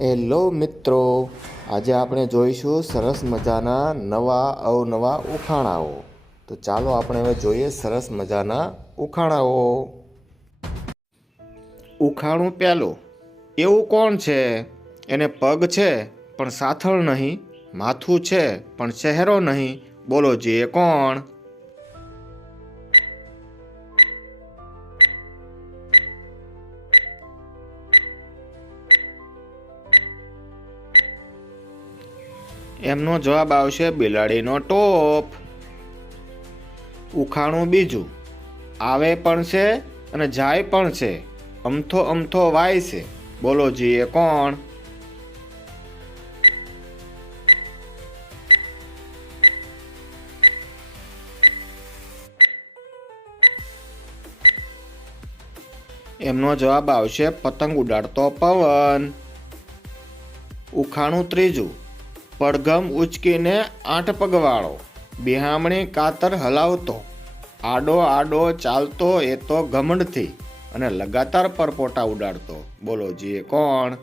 Hello મિત્રો, આજે આપણે જોઈશું સરસ મજાના નવા અવનવા ઉખાણાઓ. તો ચાલો આપણે હવે જોઈએ સરસ મજાના ઉખાણાઓ. ઉખાણું પહેલું. એવું કોણ છે એને પગ છે પણ સાથળ નહીં, માથું છે પણ ચહેરો નહીં, બોલો જી એ કોણ? એમનો જવાબ આવશે બિલાડીનો ટોપ. ઉખાણું બીજું. આવે પણ છે અને જાય પણ છે, અમથો અમથો વાય છે, બોલો જી એ કોણ? એમનો જવાબ આવશે પતંગ ઉડાડતો પવન. ઉખાણું ત્રીજું. પડઘમ ઉચકીને 8 પગવાળો, બિહામણી કાતર હલાવતો, આડો આડો ચાલતો એ તો ઘમંડથી, અને લગાતાર પરપોટા ઉડાડતો, બોલો જી એ કોણ?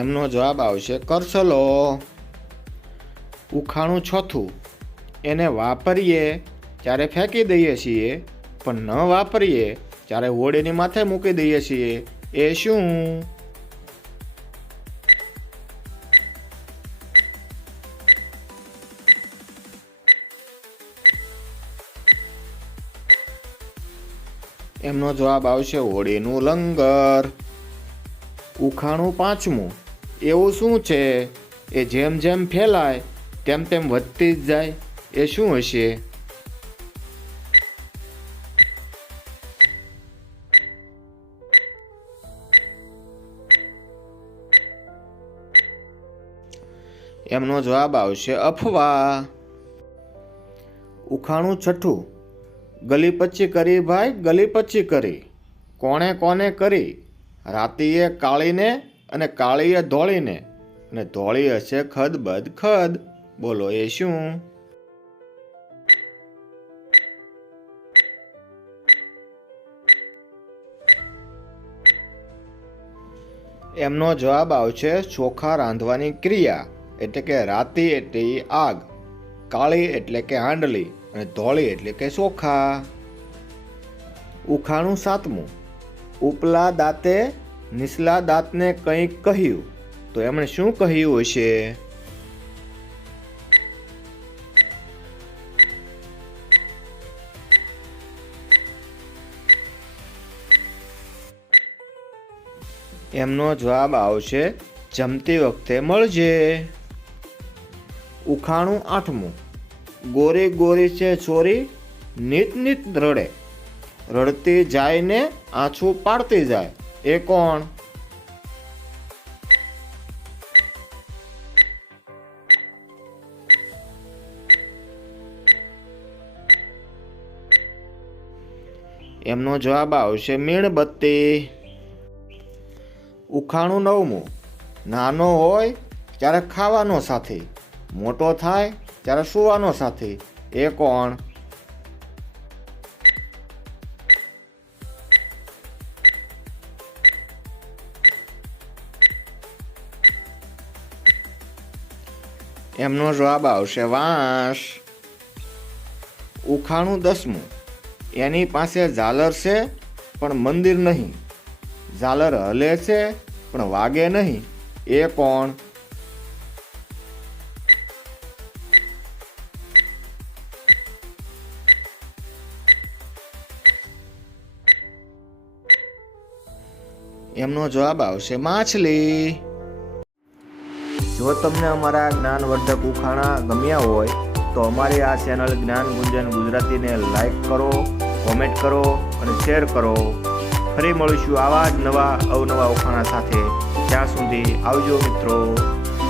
એમનો જવાબ આવશે કરચલો. ઉખાણું ચોથું. એને વાપરીએ ત્યારે ફેંકી દઈએ છીએ, પણ ન વાપરીએ ત્યારે હોડીની માથે મૂકી દઈએ છીએ, એ શું? એમનો જવાબ આવશે હોડીનું લંગર. ઉખાણું પાંચમું. એવું શું છે એ જેમ જેમ ફેલાય તેમ તેમ વધતી જ જાય, એ શું હશે? એમનો જવાબ આવશે અફવા. ઉખાણું છઠ્ઠું. ગલી પચ્ચી કરી ભાઈ, ગલી પચ્ચી કરી, કોણે કોને કરી? રાતીએ કાળીને અને કાળીએ ધોળીને, અને ધોળી હશે ખદબદ ખદ, બોલો એ શું? એમનો જવાબ આવશે ચોખા રાંધવાની ક્રિયા, એટલે કે રાતી એટલે આગ, કાળી એટલે કે હાંડલી, અને ધોળી એટલે કે ચોખા. ઉખાણું સાતમું. ઉપલા દાંતે નીચલા દાંતને કંઈક કહ્યું, તો એમણે શું કહ્યું હશે? એમનો જવાબ આવશે જમતી વખતે મળજે. ઉખાણું આઠમું. ગોરી ગોરી છે છોરી, નીત નીત રડે, રડતી જાય ને આંછું પાડતી જાય, એ કોણ? એમનો જવાબ આવશે મીણબત્તી. ઉખાણું નવમું. નાનો હોય ત્યારે ખાવાનો સાથી, મોટો થાય ત્યારે સૂવાનો સાથી, એ કોણ? એમનો જવાબ આવશે વાંસ. ઉખાણું દસમું. એની પાસે ઝાલર છે પણ મંદિર નહીં, ઝાલર હલે છે પણ વાગે નહીં, એ કોણ? એમનો જવાબ આવશે માછલી. જો તમને અમારા જ્ઞાનવર્ધક ઉખાણા ગમ્યા હોય તો અમારી આ ચેનલ જ્ઞાન ગુંજન ગુજરાતીને લાઈક કરો, કોમેન્ટ કરો અને શેર કરો. ફરી મળીશું આવા જ નવા અવનવા ઉખાણા સાથે. ત્યાં સુધી આવજો મિત્રો.